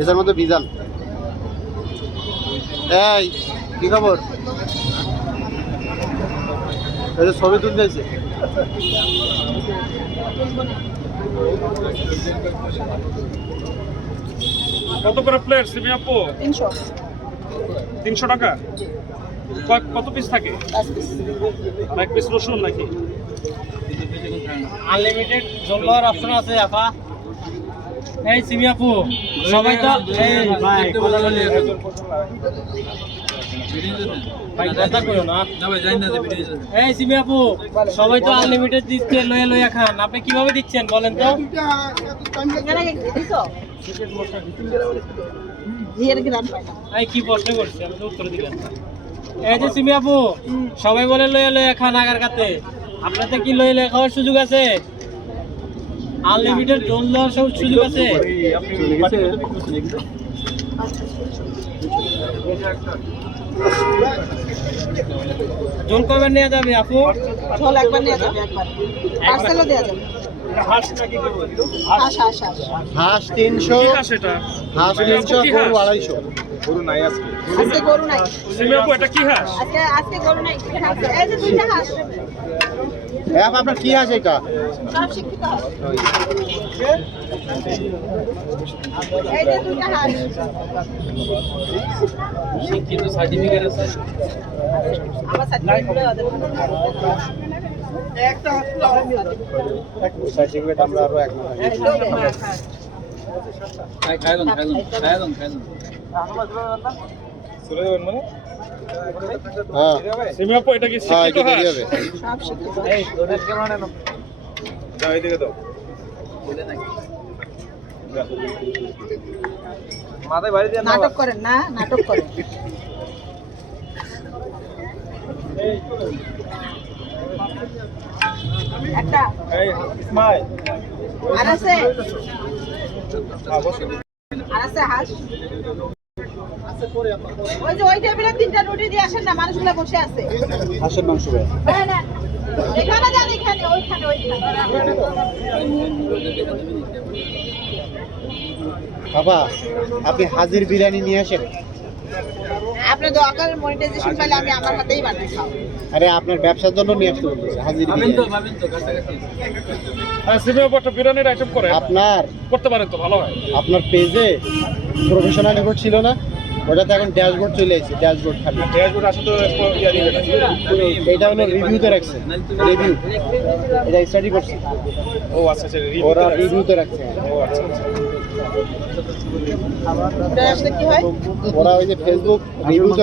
এটার মধ্যে বিজান। এই কি খবর? এটা ছবি তুলতেছে। কত করে প্লেট সিমি আপু? 300 300 টাকা। কত পিস থাকে? 5 পিস। আর এক পিস রসুন নাকি? আনলিমিটেড ঝোল লওয়ার অপশন আছে আপা। এই সিমি আপু সবাই তো এই ভাই কথা বলি ভাই কথা কইও না ভাই জানি না যে ভিডিও এই সিমি আপু সবাই তো আনলিমিটেড দিচ্ছে লয়ে লয়ে খান আপনি কিভাবে দিচ্ছেন বলেন তো? এই কি প্রশ্ন করছি আমি তো উত্তর দিলাম। এই যে সিমি আপু সবাই বলে লয়ে লয়ে খান আগার কাতে, আপনাদের কি লয়ে লয়ে খাওয়ার সুযোগ আছে? আনলিমিটেড ঝোল দেওয়ার সব সুযোগ আছে? ঝোল কবার নেওয়া যাবে আপু? ঝোল একবার নিয়ে যাবে, একবার পার্সেলও দেওয়া যাবে। হাঁস নাকি গরু? হাঁস হাঁস হাঁস হাঁস 300, কি হাঁস এটা? হাঁস 300, কি গরু হাঁস? 250। গরু নাই আজকে। আজকে গরু নাই, সিমি আপু এটা কি হাঁস? আজকে গরু নাই। এই যে দুইটা হাঁস, আপনার কি হাঁস এটা? সব শিক্ষিত হাঁস। এই যে দুইটা হাঁস, শিক্ষিত সার্টিফিকেট আছে আমার সার্টিফিকেট দেওয়া যাবে। সার্টিফিকেট আমরা আরো এক মাস আগে। খাইলন হ্যাঁ সিমি আপু এটা কি হ্যাঁ শিক্ষিত এটা হাঁস? হবে। সব শিক্ষিত। এই তোদের কেমন এনো যাও এদিকে দাও। মাথায় বাড়ি দিয়ে নাটক করেন না, নাটক করেন। একটা এই ইসমাইল আর আছে, আর আছে হাঁস। ওই যে ওই টেবিলে 3টা রুটি দিয়ে আসেন না, মানুষগুলো বসে আছে। হাঁসের মাংস ভাই। হ্যাঁ না, এখানে যান, এখানে ওইখানে বাবা আপনি হাজির বিরিয়ানি নিয়ে আসেন। আপনার দরকার মনিটাইজেশন পাইলে আমি আমার হাতেই বানাই খাও। আরে আপনার ব্যবসার জন্য নিয়ে আসতে বলতেছে হাজির বিরিয়ানি। সিমি আপু একটা বিরিয়ানির আইটেম করে আপনার করতে পারেন তো ভালো হয়। আপনার পেজে প্রফেশনাল রিপোর্ট ছিল না, ওটাতে এখন ড্যাশবোর্ড চলে এসেছে, ড্যাশবোর্ড খালি। ড্যাশবোর্ড আসলে তো ইয়া দিবে না। এটা হলো রিভিউতে রাখছে, রিভিউ এটা স্টাডি করছে, ও আচ্ছা আচ্ছা ওরা রিভিউতে রাখছে। ও আচ্ছা আচ্ছা। এটা আসলে কি হয়? ওরা ওই যে ফেসবুক রিভিউতে